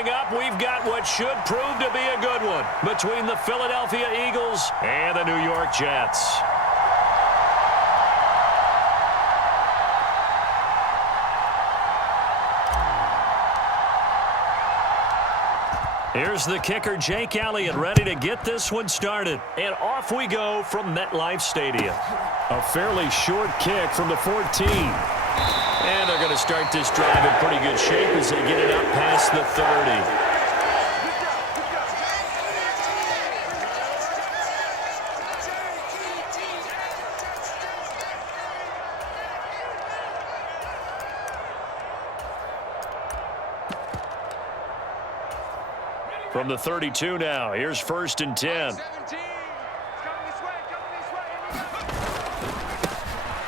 Coming up, we've got what should prove to be a good one between the Philadelphia Eagles and the New York Jets. Here's the kicker, Jake Elliott, ready to get this one started. And off we go from MetLife Stadium. A fairly short kick from the 14. And they're going to start this drive in pretty good shape as they get it up past the 30. From the 32 now, here's 1st and 10.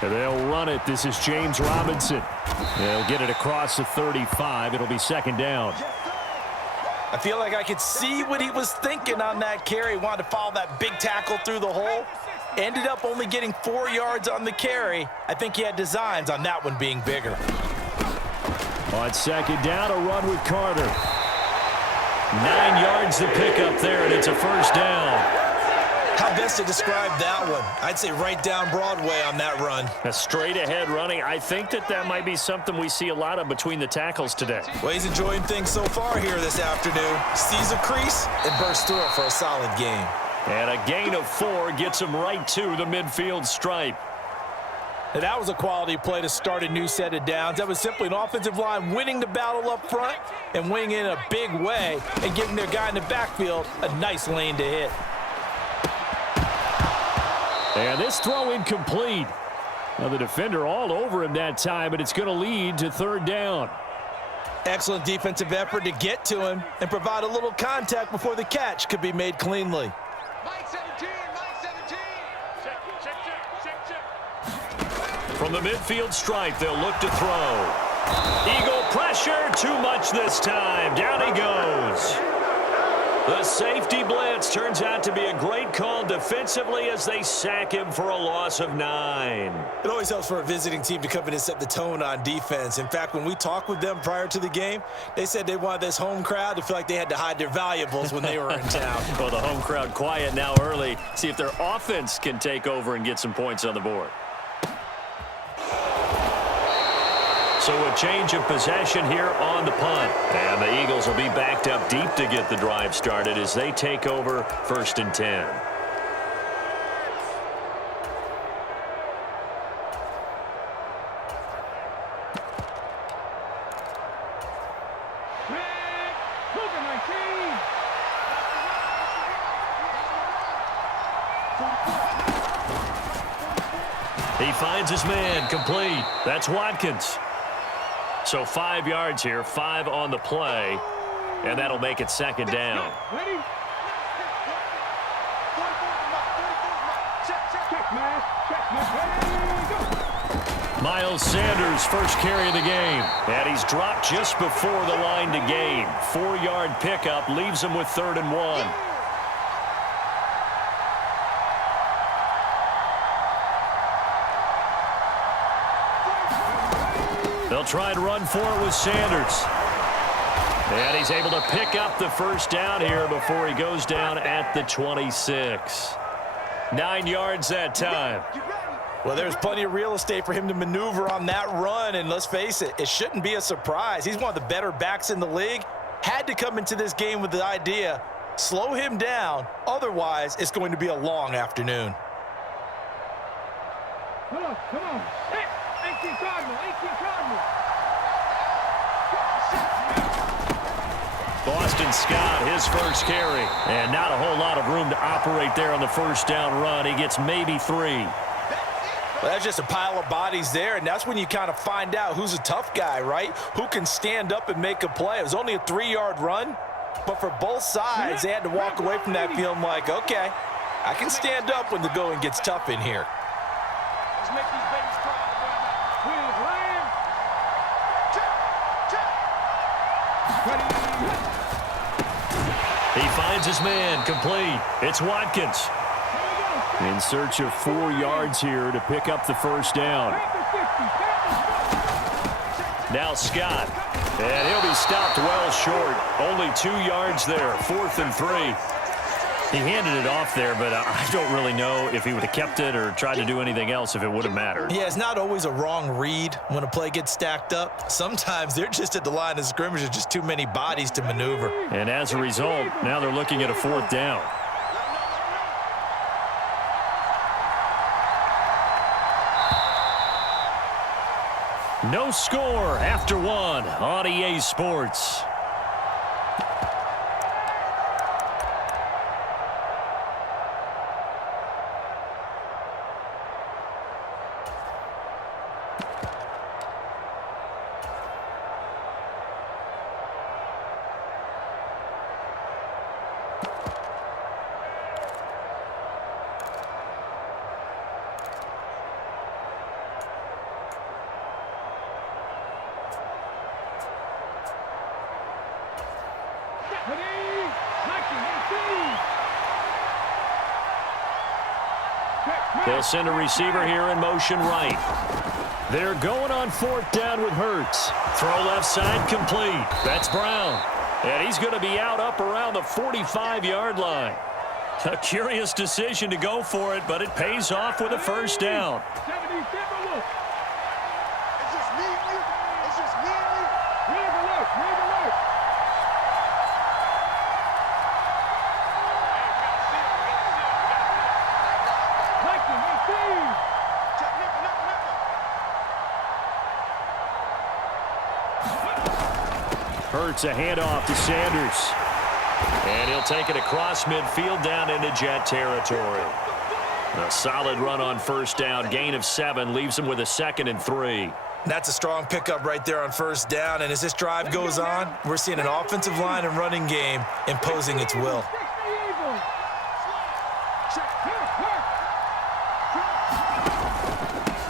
And they'll run it. This is James Robinson. They'll get it across the 35. It'll be 2nd down. I feel like I could see what he was thinking on that carry. He wanted to follow that big tackle through the hole. Ended up only getting 4 yards on the carry. I think he had designs on that one being bigger. On 2nd down, a run with Carter. 9 yards to pick up there, and it's a 1st down. How best to describe that one? I'd say right down Broadway on that run. A straight-ahead running. I think that might be something we see a lot of between the tackles today. Well, he's enjoying things so far here this afternoon. Sees a crease and bursts through it for a solid game. And a gain of 4 gets him right to the midfield stripe. And that was a quality play to start a new set of downs. That was simply an offensive line winning the battle up front and winning in a big way and giving their guy in the backfield a nice lane to hit. And this throw incomplete. Now the defender all over him that time, but it's going to lead to 3rd down. Excellent defensive effort to get to him and provide a little contact before the catch could be made cleanly. From the midfield stripe, they'll look to throw. Eagle pressure, too much this time. Down he goes. The safety blitz turns out to be a great call defensively as they sack him for a loss of 9. It always helps for a visiting team to come in and set the tone on defense. In fact, when we talked with them prior to the game, they said they wanted this home crowd to feel like they had to hide their valuables when they were in town. Well, the home crowd quiet now early. See if their offense can take over and get some points on the board. So a change of possession here on the punt. And the Eagles will be backed up deep to get the drive started as they take over 1st and 10. He finds his man, complete. That's Watkins. So 5 yards here, 5 on the play, and that'll make it 2nd down. Miles Sanders, first carry of the game, and he's dropped just before the line to gain. 4-yard pickup leaves him with 3rd and 1. They'll try to run for it with Sanders. And he's able to pick up the 1st down here before he goes down at the 26. 9 yards that time. Well, there's plenty of real estate for him to maneuver on that run, and let's face it, it shouldn't be a surprise. He's one of the better backs in the league. Had to come into this game with the idea, slow him down, otherwise it's going to be a long afternoon. Come on. Hey, 18 Cardinal. Boston Scott, his first carry. And not a whole lot of room to operate there on the 1st down run. He gets maybe 3. Well, that's just a pile of bodies there, and that's when you kind of find out who's a tough guy, right? Who can stand up and make a play. It was only a 3-yard run, but for both sides, they had to walk away from that feeling like, okay, I can stand up when the going gets tough in here. Let's make these babies cry. He finds his man, complete. It's Watkins. In search of 4 yards here to pick up the 1st down. Now Scott. And he'll be stopped well short. Only 2 yards there, 4th and 3. He handed it off there, but I don't really know if he would have kept it or tried to do anything else if it would have mattered. Yeah, it's not always a wrong read when a play gets stacked up. Sometimes they're just at the line of scrimmage. There's just too many bodies to maneuver. And as a result, now they're looking at a 4th down. No score after 1 on EA Sports. They'll send a receiver here in motion right. They're going on 4th down with Hurts. Throw left side complete. That's Brown. And he's going to be out up around the 45-yard line. A curious decision to go for it, but it pays off with a 1st down. Hurts a handoff to Sanders. And he'll take it across midfield down into Jet territory. A solid run on 1st down. Gain of 7 leaves him with a 2nd and 3. That's a strong pickup right there on 1st down. And as this drive goes on, we're seeing an offensive line and running game imposing its will.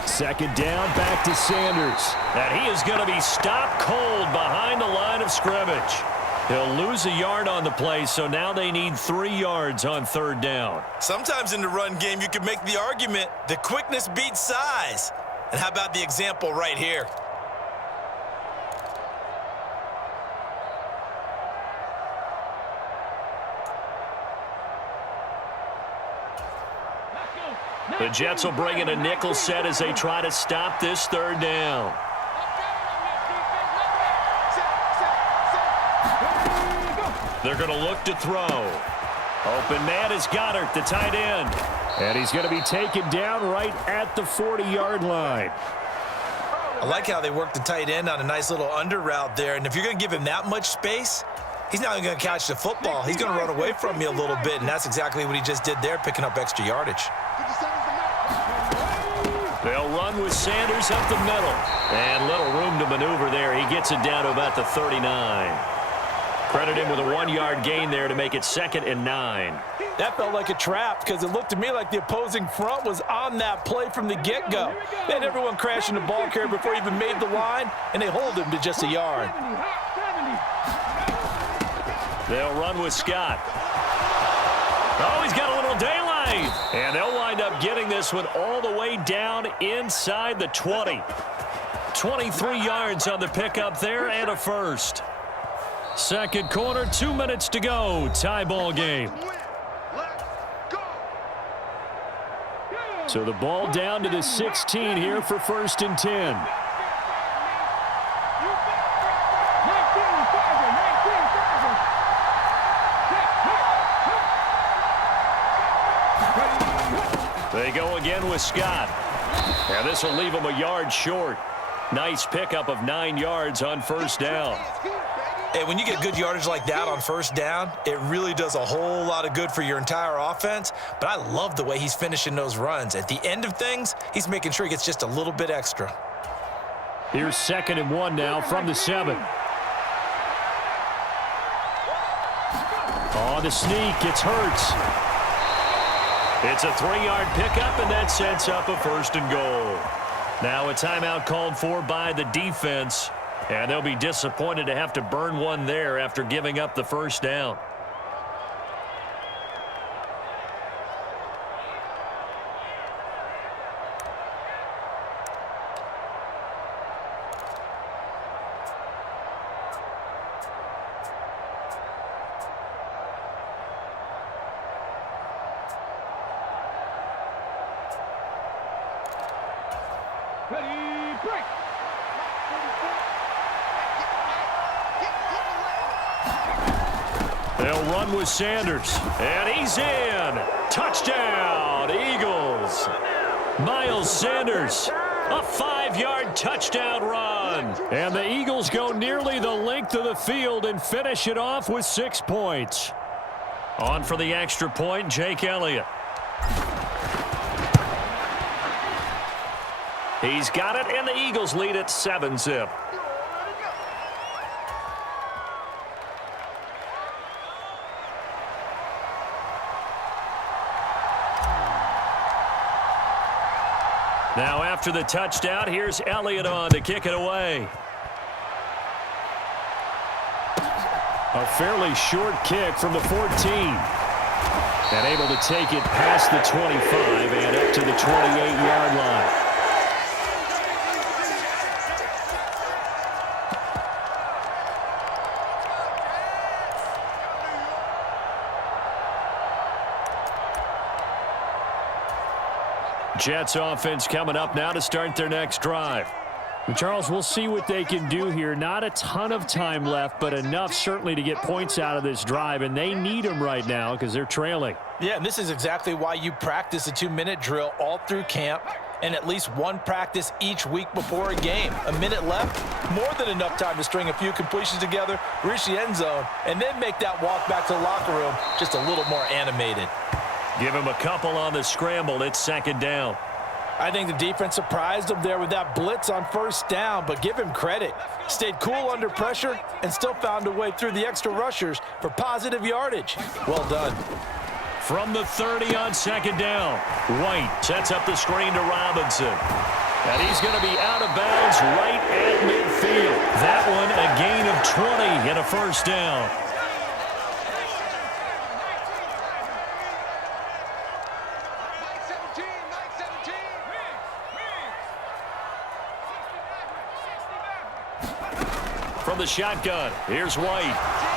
Second down, back to Sanders. And he is going to be stopped cold behind the line of scrimmage. He'll lose a yard on the play, so now they need 3 yards on 3rd down. Sometimes in the run game, you can make the argument that quickness beats size. And how about the example right here? The Jets will bring in a nickel set as they try to stop this 3rd down. They're going to look to throw. Open man is Goddard, the tight end. And he's going to be taken down right at the 40-yard line. I like how they work the tight end on a nice little under route there. And if you're going to give him that much space, he's not even going to catch the football. He's going to run away from you a little bit, and that's exactly what he just did there, picking up extra yardage. They'll run with Sanders up the middle. And little room to maneuver there. He gets it down to about the 39. Credit him with a 1-yard gain there to make it 2nd and 9. That felt like a trap because it looked to me like the opposing front was on that play from the get-go. They had everyone crashing the ball carrier before he even made the line, and they hold him to just a yard. They'll run with Scott. Oh, he's got a little daylight. And they'll wind up getting this one all the way down inside the 20. 23 yards on the pickup there and a 1st. Second quarter, 2 minutes to go. Tie ball game. So the ball down to the 16 here for 1st and 10. They go again with Scott. And this will leave him a yard short. Nice pickup of 9 yards on 1st down. Hey, when you get good yardage like that on 1st down, it really does a whole lot of good for your entire offense. But I love the way he's finishing those runs. At the end of things, he's making sure he gets just a little bit extra. Here's 2nd and 1 now from the 7. On the sneak, it's Hurts. It's a 3-yard pickup, and that sets up a 1st and goal. Now a timeout called for by the defense, and they'll be disappointed to have to burn one there after giving up the 1st down. Ready, break. They'll run with Sanders, and he's in. Touchdown, Eagles. Miles Sanders, a 5-yard touchdown run. And the Eagles go nearly the length of the field and finish it off with 6 points. On for the extra point, Jake Elliott. He's got it, and the Eagles lead at 7-zip. Now after the touchdown, here's Elliott on to kick it away. A fairly short kick from the 14. And able to take it past the 25 and up to the 28-yard line. Jets offense coming up now to start their next drive. And Charles, we'll see what they can do here. Not a ton of time left, but enough certainly to get points out of this drive, and they need them right now because they're trailing. Yeah, and this is exactly why you practice a 2-minute drill all through camp and at least one practice each week before a game. A minute left, more than enough time to string a few completions together, reach the end zone, and then make that walk back to the locker room just a little more animated. Give him a couple on the scramble. It's second down. I think the defense surprised him there with that blitz on first down, but give him credit. Stayed cool under pressure and still found a way through the extra rushers for positive yardage. Well done. From the 30 on second down, White sets up the screen to Robinson. And he's going to be out of bounds right at midfield. That one a gain of 20 and a first down. From the shotgun, here's White.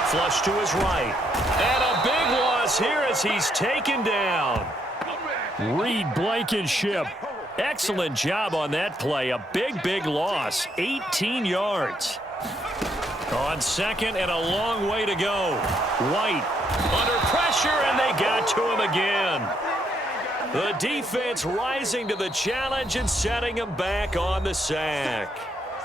Flush to his right. And a big loss here as he's taken down. Reed Blankenship. Excellent job on that play. A big loss. 18 yards. On second and a long way to go. White under pressure, and they got to him again. The defense rising to the challenge and setting him back on the sack.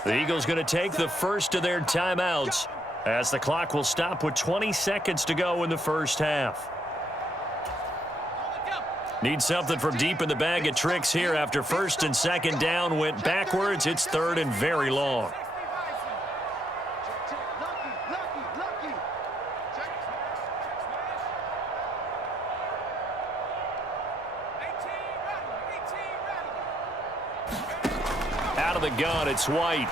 The Eagles going to take the first of their timeouts as the clock will stop with 20 seconds to go in the first half. Need something from deep in the bag of tricks here after first and second down went backwards. It's third and very long. Out of the gun, it's White.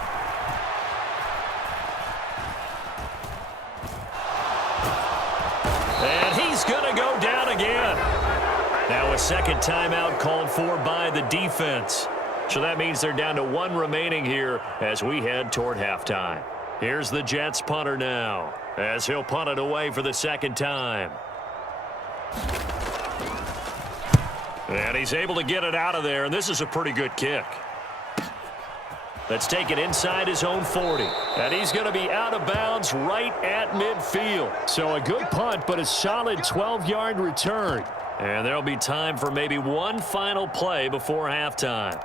And he's going to go down again. Now a second timeout called for by the defense. So that means they're down to one remaining here as we head toward halftime. Here's the Jets punter now as he'll punt it away for the second time. And he's able to get it out of there, and this is a pretty good kick. Let's take it inside his own 40. And he's going to be out of bounds right at midfield. So a good punt, but a solid 12-yard return. And there'll be time for maybe one final play before halftime.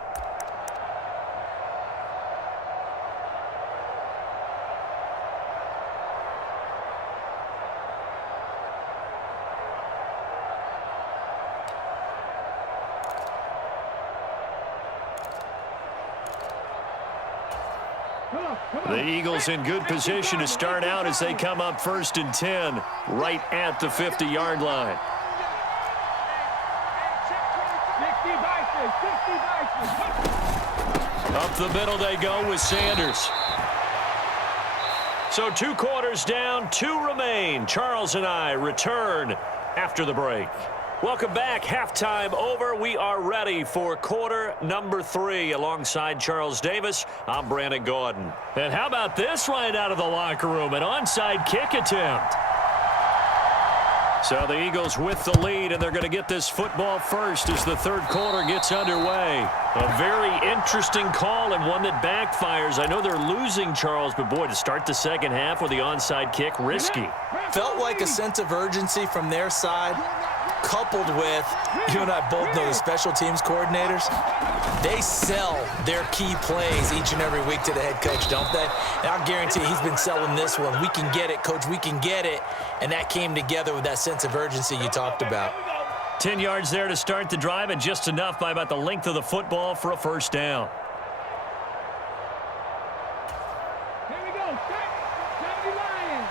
The Eagles in good position to start out as they come up first and 10 right at the 50-yard line. 60 Up the middle they go with Sanders. So 2 quarters down, 2 remain. Charles and I return after the break. Welcome back. Halftime over. We are ready for quarter number 3. Alongside Charles Davis, I'm Brandon Gordon. And how about this right out of the locker room? An onside kick attempt. So the Eagles with the lead, and they're going to get this football first as the third quarter gets underway. A very interesting call and one that backfires. I know they're losing, Charles, but boy, to start the second half with the onside kick, risky. Felt like a sense of urgency from their side, coupled with, you and I both know the special teams coordinators, they sell their key plays each and every week to the head coach, don't they? And I'll guarantee he's been selling this one. We can get it, coach, we can get it. And that came together with that sense of urgency you talked about. 10 yards there to start the drive, and just enough by about the length of the football for a first down. Here we go. Set. 70 Lions.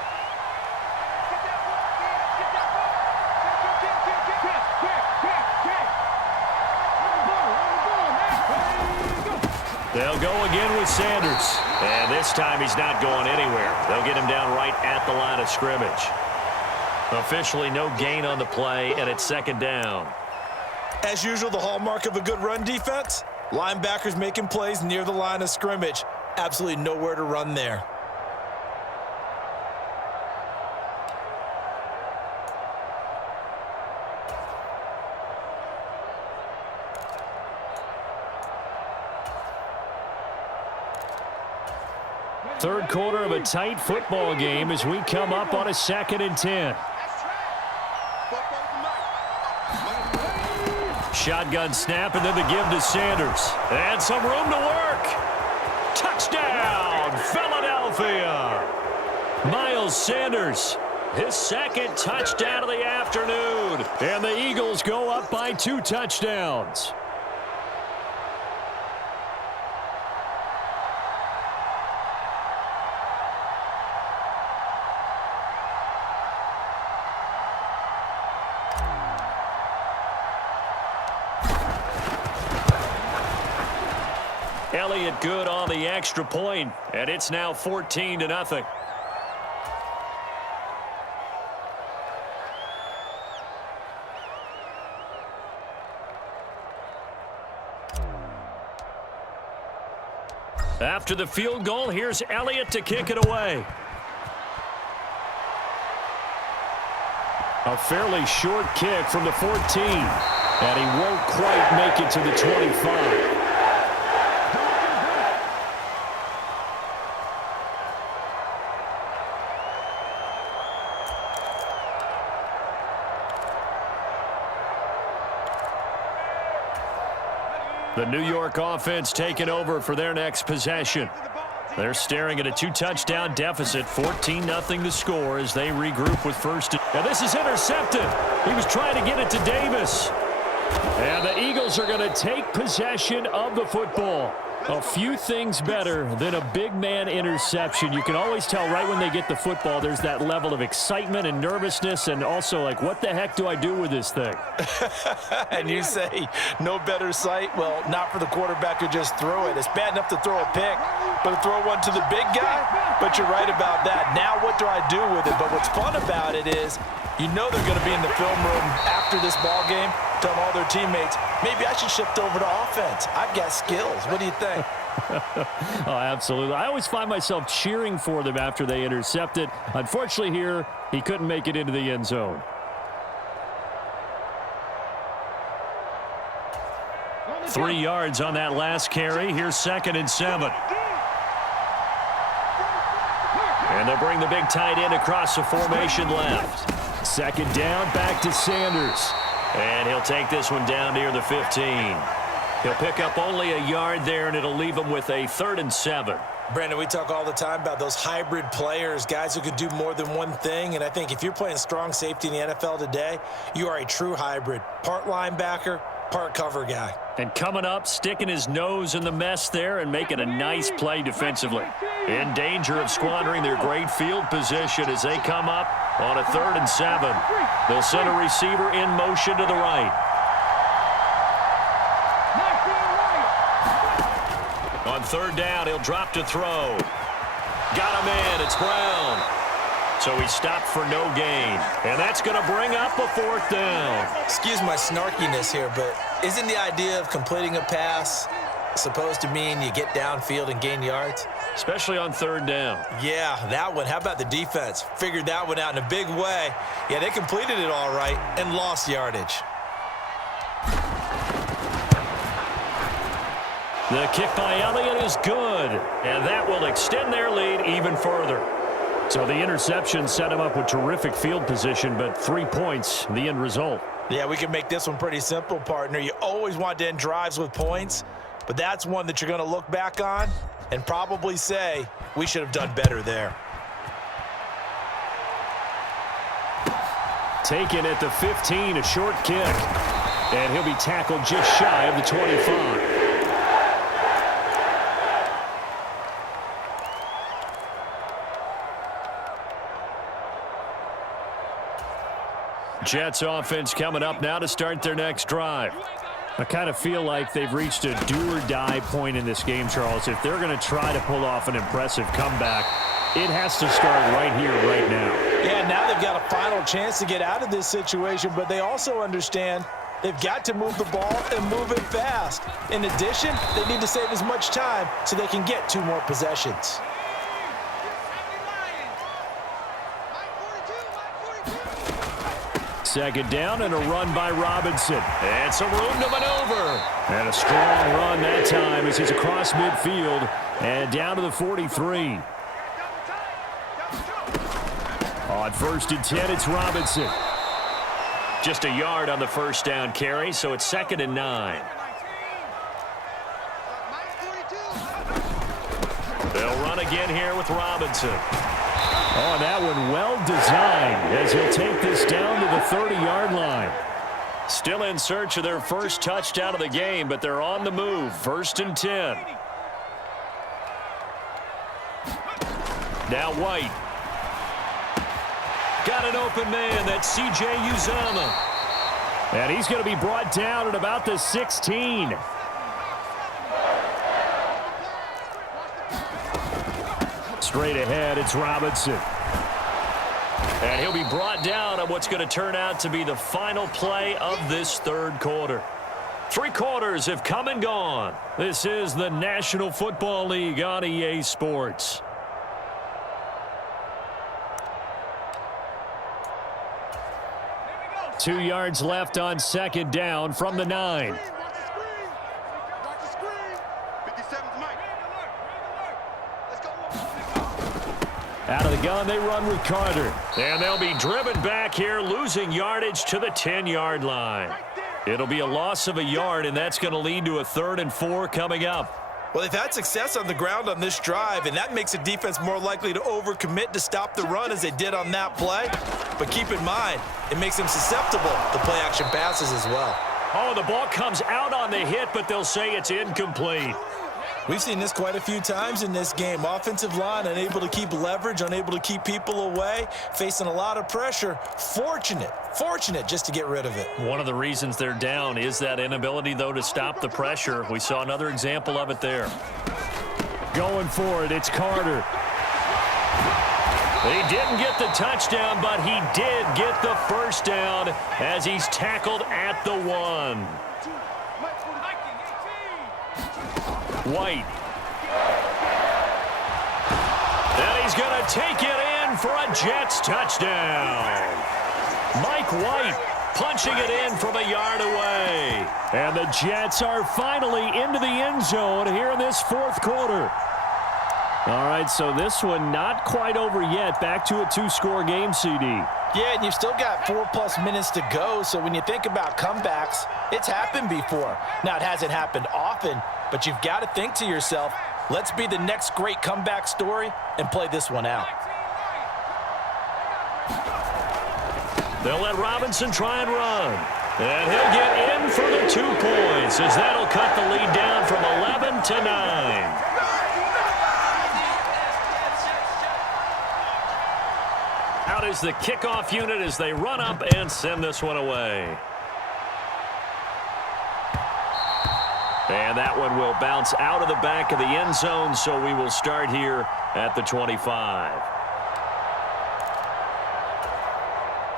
They'll go again with Sanders. And this time he's not going anywhere. They'll get him down right at the line of scrimmage. Officially no gain on the play, and it's second down. As usual, the hallmark of a good run defense, linebackers making plays near the line of scrimmage. Absolutely nowhere to run there. Third quarter of a tight football game as we come up on a 2nd and 10. Shotgun snap, and then the give to Sanders. And some room to work. Touchdown, Philadelphia. Miles Sanders, his second touchdown of the afternoon. And the Eagles go up by 2 touchdowns. Elliott good on the extra point, and it's now 14-0. After the field goal, here's Elliott to kick it away. A fairly short kick from the 14, and he won't quite make it to the 25. The New York offense taking over for their next possession. They're staring at a 2-touchdown deficit, 14-0 the score as they regroup with first. Now this is intercepted. He was trying to get it to Davis. And the Eagles are going to take possession of the football. A few things better than a big man interception. You can always tell right when they get the football, there's that level of excitement and nervousness, and also like, what the heck do I do with this thing? And you say no better sight? Well, not for the quarterback who just threw it. It's bad enough to throw a pick, but to throw one to the big guy? But you're right about that. Now what do I do with it? But what's fun about it is you know they're going to be in the film room after this ball game telling all their teammates, maybe I should shift over to offense. I've got skills. What do you think? Oh, absolutely. I always find myself cheering for them after they intercept it. Unfortunately here, he couldn't make it into the end zone. Three yards on that last carry. Here's 2nd and 7. And they'll bring the big tight end across the formation left. 2nd down, back to Sanders. And he'll take this one down near the 15. He'll pick up only a yard there, and it'll leave him with a 3rd and 7. Brandon, we talk all the time about those hybrid players, guys who could do more than one thing. And I think if you're playing strong safety in the NFL today, you are a true hybrid. Part linebacker, part cover guy. And coming up, sticking his nose in the mess there and making a nice play defensively. In danger of squandering their great field position as they come up on a 3rd and 7. They'll send a receiver in motion to the right. On 3rd down, he'll drop to throw. Got him in. It's Brown. So he stopped for no gain. And that's going to bring up a 4th down. Excuse my snarkiness here, but isn't the idea of completing a pass supposed to mean you get downfield and gain yards? Especially on third down. Yeah, that one. How about the defense? Figured that one out in a big way. Yeah, they completed it all right and lost yardage. The kick by Elliott is good, and that will extend their lead even further. So the interception set him up with terrific field position, but 3 points, the end result. Yeah, we can make this one pretty simple, partner. You always want to end drives with points, but that's one that you're going to look back on and probably say, we should have done better there. Taken at the 15, a short kick. And he'll be tackled just shy of the 25. Jets offense coming up now to start their next drive. I kind of feel like they've reached a do-or-die point in this game, Charles. If they're going to try to pull off an impressive comeback, it has to start right here, right now. Yeah, now they've got a final chance to get out of this situation, but they also understand they've got to move the ball and move it fast. In addition, they need to save as much time so they can get 2 more possessions. Second down and a run by Robinson. And some room to maneuver. And a strong run that time as he's across midfield and down to the 43. On 1st and 10, it's Robinson. Just a yard on the first down carry, so it's 2nd and 9. They'll run again here with Robinson. Oh, that one well designed as he'll take this down to the 30-yard line. Still in search of their first touchdown of the game, but they're on the move. 1st and 10. Now White. Got an open man. That's C.J. Uzomah. And he's going to be brought down at about the 16. Straight ahead, it's Robinson. And he'll be brought down on what's going to turn out to be the final play of this third quarter. 3 quarters have come and gone. This is the National Football League on EA Sports. Two yards left on 2nd down from the 9. Out of the gun, they run with Carter. And they'll be driven back here, losing yardage to the 10-yard line. It'll be a loss of a yard, and that's going to lead to a 3rd and 4 coming up. Well, they've had success on the ground on this drive, and that makes the defense more likely to overcommit to stop the run as they did on that play. But keep in mind, it makes them susceptible to play-action passes as well. Oh, the ball comes out on the hit, but they'll say it's incomplete. We've seen this quite a few times in this game. Offensive line unable to keep leverage, unable to keep people away, facing a lot of pressure. Fortunate just to get rid of it. One of the reasons they're down is that inability, though, to stop the pressure. We saw another example of it there. Going for it, it's Carter. He didn't get the touchdown, but he did get the first down as he's tackled at the 1. White. And he's going to take it in for a Jets touchdown. Mike White punching it in from a yard away. And the Jets are finally into the end zone here in this 4th quarter. All right, so this one not quite over yet. Back to a 2-score game, CD. Yeah, and you've still got 4+ minutes to go, so when you think about comebacks, it's happened before. Now, it hasn't happened often, but you've got to think to yourself, let's be the next great comeback story and play this one out. They'll let Robinson try and run. And he'll get in for the 2 points as that'll cut the lead down from 11 to 9. Out is the kickoff unit as they run up and send this one away. And that one will bounce out of the back of the end zone, so we will start here at the 25.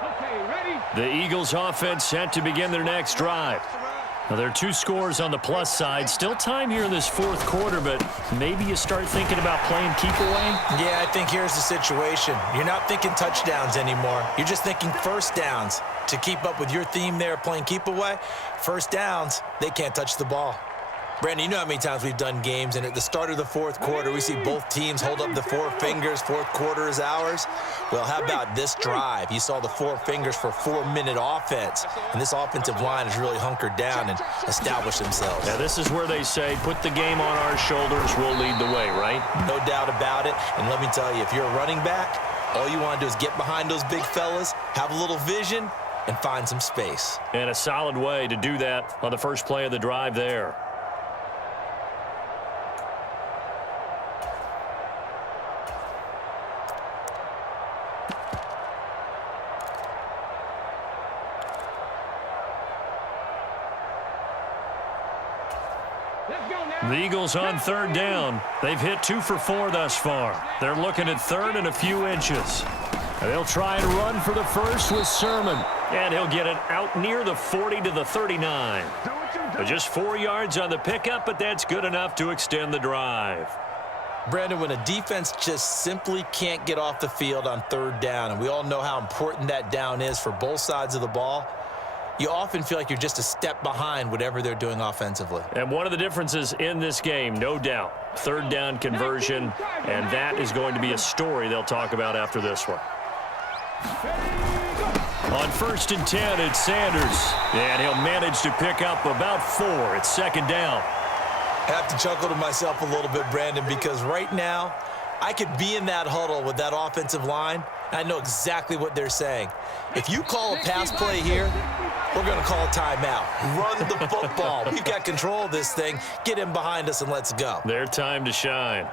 Okay, ready? The Eagles offense set to begin their next drive. Now, there are 2 scores on the plus side. Still time here in this fourth quarter, but maybe you start thinking about playing keep away? Yeah, I think here's the situation. You're not thinking touchdowns anymore. You're just thinking first downs. To keep up with your theme there playing keep away, first downs, they can't touch the ball. Brandon, you know how many times we've done games, and at the start of the fourth quarter, we see both teams hold up the 4 fingers, fourth quarter is ours. Well, how about this drive? You saw the 4 fingers for 4-minute offense, and this offensive line has really hunkered down and established themselves. Now, this is where they say, put the game on our shoulders, we'll lead the way, right? No doubt about it, and let me tell you, if you're a running back, all you want to do is get behind those big fellas, have a little vision, and find some space. And a solid way to do that on the first play of the drive there. The Eagles on third down. They've hit 2 for 4 thus far. They're looking at third and a few inches. And they'll try and run for the first with Sermon. And he'll get it out near the 40 to the 39. But just 4 yards on the pickup, but that's good enough to extend the drive. Brandon, when a defense just simply can't get off the field on third down, and we all know how important that down is for both sides of the ball, you often feel like you're just a step behind whatever they're doing offensively. And one of the differences in this game, no doubt, third down conversion, and that is going to be a story they'll talk about after this one. On 1st and 10, it's Sanders, and he'll manage to pick up about 4. It's second down. I have to chuckle to myself a little bit, Brandon, because right now I could be in that huddle with that offensive line, and I know exactly what they're saying. If you call a pass play here, we're going to call a timeout. Run the football. We've got control of this thing. Get him behind us and let's go. Their time to shine.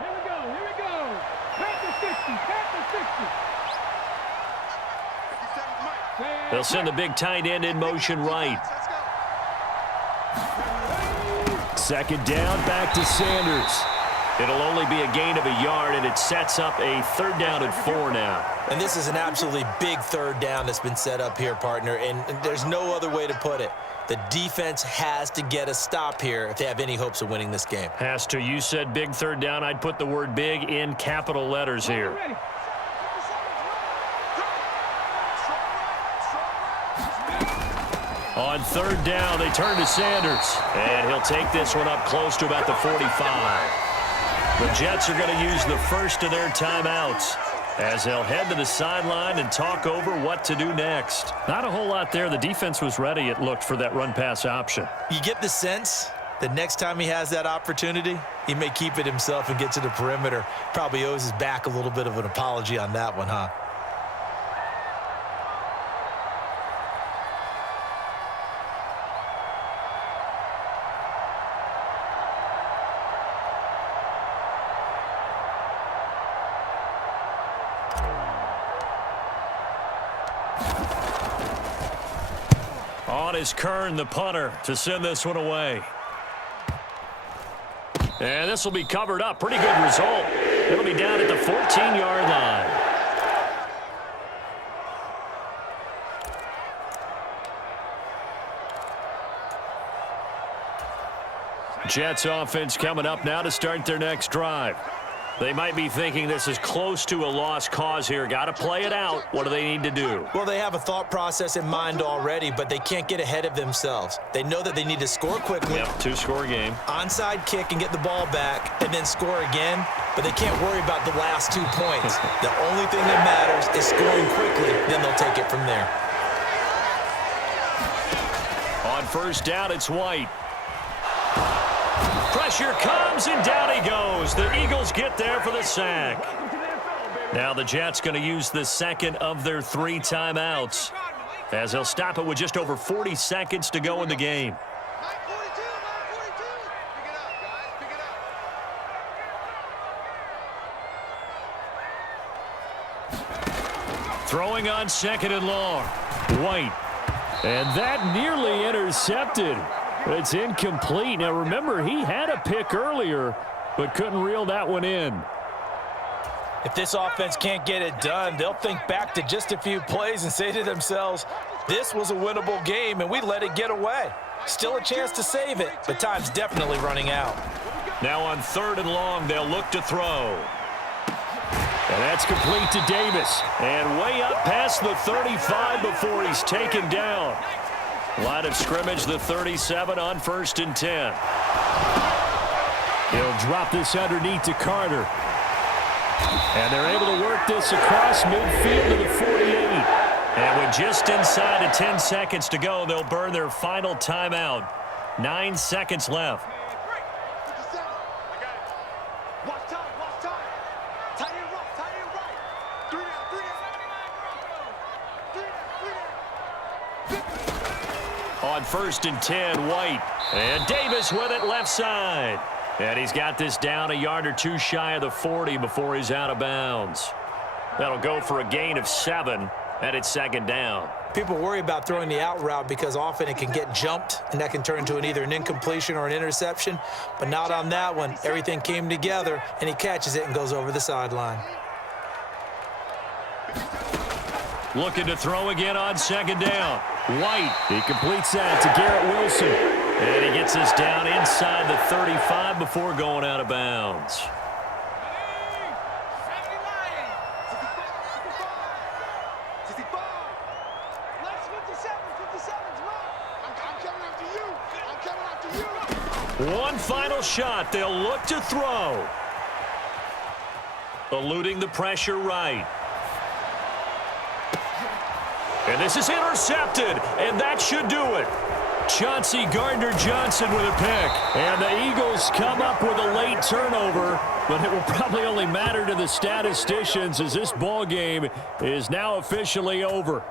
Here we go. Panther 60. They'll send the big tight end in motion right. Second down, back to Sanders. It'll only be a gain of a yard, and it sets up a third down and 4 now. And this is an absolutely big third down that's been set up here, partner, and there's no other way to put it. The defense has to get a stop here if they have any hopes of winning this game. Has to. You said big third down. I'd put the word big in capital letters here. On third down, they turn to Sanders, and he'll take this one up close to about the 45. The Jets are going to use the first of their timeouts as they'll head to the sideline and talk over what to do next. Not a whole lot there. The defense was ready, it looked, for that run-pass option. You get the sense that next time he has that opportunity, he may keep it himself and get to the perimeter. Probably owes his back a little bit of an apology on that one, huh? On is Kern, the punter, to send this one away. And this will be covered up. Pretty good result. It'll be down at the 14-yard line. Jets offense coming up now to start their next drive. They might be thinking this is close to a lost cause here. Got to play it out. What do they need to do? Well, they have a thought process in mind already, but they can't get ahead of themselves. They know that they need to score quickly. Yep, 2-score game. Onside kick and get the ball back and then score again, but they can't worry about the last 2 points. The only thing that matters is scoring quickly, then they'll take it from there. On first down, it's White. Pressure comes, and down he goes. The Eagles get there for the sack. Now the Jets going to use the second of their 3 timeouts, as they'll stop it with just over 40 seconds to go in the game. Throwing on second and long. White. And that nearly intercepted. It's incomplete. Now, remember, he had a pick earlier, but couldn't reel that one in. If this offense can't get it done, they'll think back to just a few plays and say to themselves, this was a winnable game and we let it get away. Still a chance to save it, but time's definitely running out. Now on 3rd and long, they'll look to throw. And that's complete to Davis. And way up past the 35 before he's taken down. Line of scrimmage, the 37 on 1st and 10. He'll drop this underneath to Carter. And they're able to work this across midfield to the 48. And with just inside of 10 seconds to go, they'll burn their final timeout. 9 seconds left. On 1st and 10, White. And Davis with it left side. And he's got this down a yard or two shy of the 40 before he's out of bounds. That'll go for a gain of 7, and it's 2nd down. People worry about throwing the out route because often it can get jumped, and that can turn into either an incompletion or an interception. But not on that one. Everything came together, and he catches it and goes over the sideline. Looking to throw again on 2nd down. White, he completes that to Garrett Wilson. And he gets us down inside the 35 before going out of bounds. One final shot. They'll look to throw. Eluding the pressure right. And this is intercepted, and that should do it. Chauncey Gardner-Johnson with a pick. And the Eagles come up with a late turnover, but it will probably only matter to the statisticians as this ball game is now officially over.